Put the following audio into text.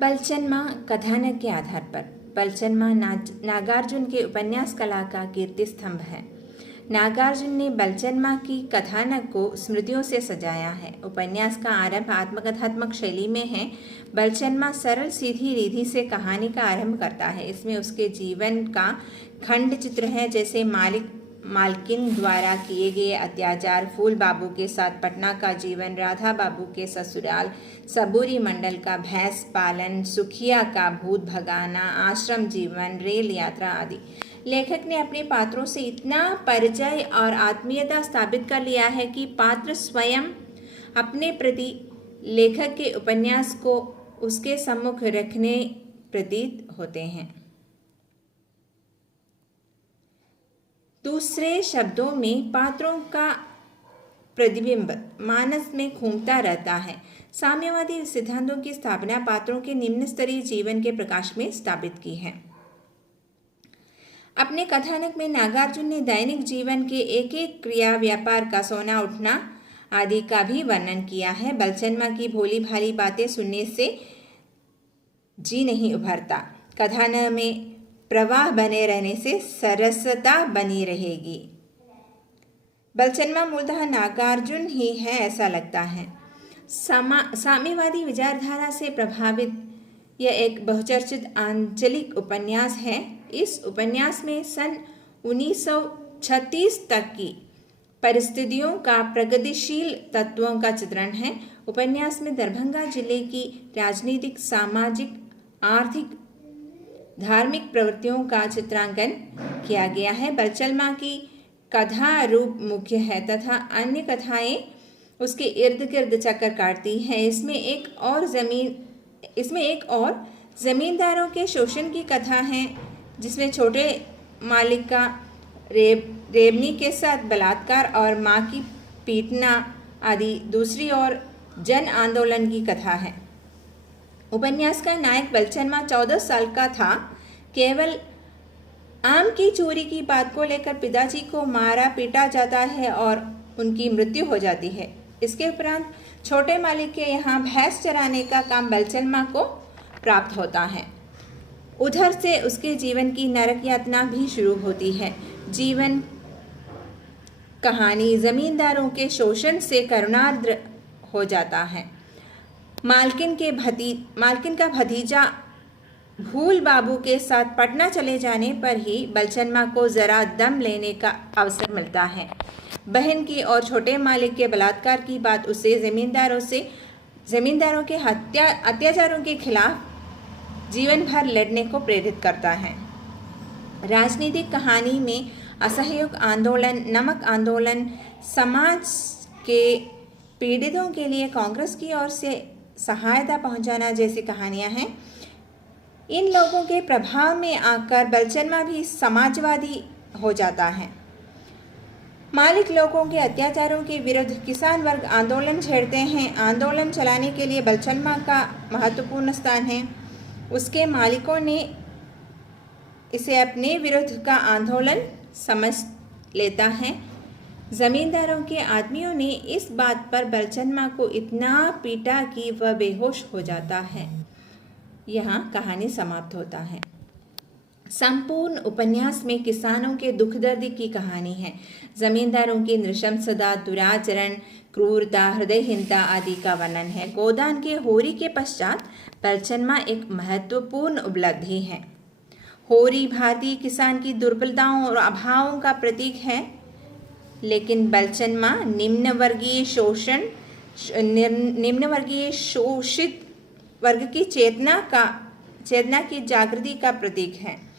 बलचन्मा कथानक के आधार पर। बलचन्मा नागार्जुन के उपन्यास कला का कीर्ति स्तंभ है। नागार्जुन ने बलचन्मा की कथानक को स्मृतियों से सजाया है। उपन्यास का आरंभ आत्मकथात्मक शैली में है। बलचन्मा सरल सीधी रीति से कहानी का आरंभ करता है। इसमें उसके जीवन का खंड चित्र है, जैसे मालकिन द्वारा किए गए अत्याचार, फूल बाबू के साथ पटना का जीवन, राधा बाबू के ससुराल, सबूरी मंडल का भैंस पालन, सुखिया का भूत भगाना, आश्रम जीवन, रेल यात्रा आदि। लेखक ने अपने पात्रों से इतना परिचय और आत्मीयता स्थापित कर लिया है कि पात्र स्वयं अपने प्रति लेखक के उपन्यास को उसके सम्मुख रखने प्रतीत होते हैं। दूसरे शब्दों में पात्रों का प्रतिबिंब मानस में घूमता रहता है। साम्यवादी सिद्धांतों की स्थापना पात्रों के निम्न स्तरीय जीवन के प्रकाश में स्थापित की है। अपने कथानक में नागार्जुन ने दैनिक जीवन के एक एक क्रिया, व्यापार का सोना उठना आदि का भी वर्णन किया है। बलचन्मा की भोली भाली बातें सुनने से जी नहीं उभरता। कथानक में प्रवाह बने रहने से सरसता बनी रहेगी। बलचन्मा मूलतः नागार्जुन ही है ऐसा लगता है। साम्यवादी विचारधारा से प्रभावित यह एक बहुचर्चित आंचलिक उपन्यास है। इस उपन्यास में सन 1936 तक की परिस्थितियों का प्रगतिशील तत्वों का चित्रण है। उपन्यास में दरभंगा जिले की राजनीतिक, सामाजिक, आर्थिक, धार्मिक प्रवृत्तियों का चित्रांकन किया गया है। बलचन्मा की कथा रूप मुख्य है तथा अन्य कथाएं उसके इर्द गिर्द चक्कर काटती हैं। इसमें एक और जमींदारों के शोषण की कथा है, जिसमें छोटे मालिक का रेबनी के साथ बलात्कार और मां की पीटना आदि। दूसरी ओर जन आंदोलन की कथा है। उपन्यास का नायक बलचन्मा 14 साल का था। केवल आम की चोरी की बात को लेकर पिताजी को मारा पीटा जाता है और उनकी मृत्यु हो जाती है। इसके उपरांत छोटे मालिक के यहाँ भैंस चराने का काम बलचन्मा को प्राप्त होता है। उधर से उसके जीवन की नरक यातना भी शुरू होती है। जीवन कहानी जमींदारों के शोषण से करुणार्द्र हो जाता है। मालकिन का भतीजा फूल बाबू के साथ पटना चले जाने पर ही बलचन्मा को जरा दम लेने का अवसर मिलता है। बहन की और छोटे मालिक के बलात्कार की बात उसे जमींदारों के अत्याचारों के खिलाफ जीवन भर लड़ने को प्रेरित करता है। राजनीतिक कहानी में असहयोग आंदोलन, नमक आंदोलन, समाज के पीड़ितों के लिए कांग्रेस की ओर से सहायता पहुंचाना जैसी कहानियां हैं। इन लोगों के प्रभाव में आकर बलचन्मा भी समाजवादी हो जाता है। मालिक लोगों के अत्याचारों के विरुद्ध किसान वर्ग आंदोलन छेड़ते हैं। आंदोलन चलाने के लिए बलचन्मा का महत्वपूर्ण स्थान है। उसके मालिकों ने इसे अपने विरुद्ध का आंदोलन समझ लेता है। जमींदारों के आदमियों ने इस बात पर बलचन्मा को इतना पीटा कि वह बेहोश हो जाता है। यहाँ कहानी समाप्त होता है। संपूर्ण उपन्यास में किसानों के दुख दर्द की कहानी है। जमींदारों की नृशंसता, दुराचरण, क्रूरता, हृदयहीनता आदि का वर्णन है। गोदान के होरी के पश्चात बलचन्मा एक महत्वपूर्ण उपलब्धि है। होरी भारतीय किसान की दुर्बलताओं और अभावों का प्रतीक है, लेकिन बलचन्मा निम्न वर्गीय शोषित वर्ग की चेतना की जागृति का प्रतीक है।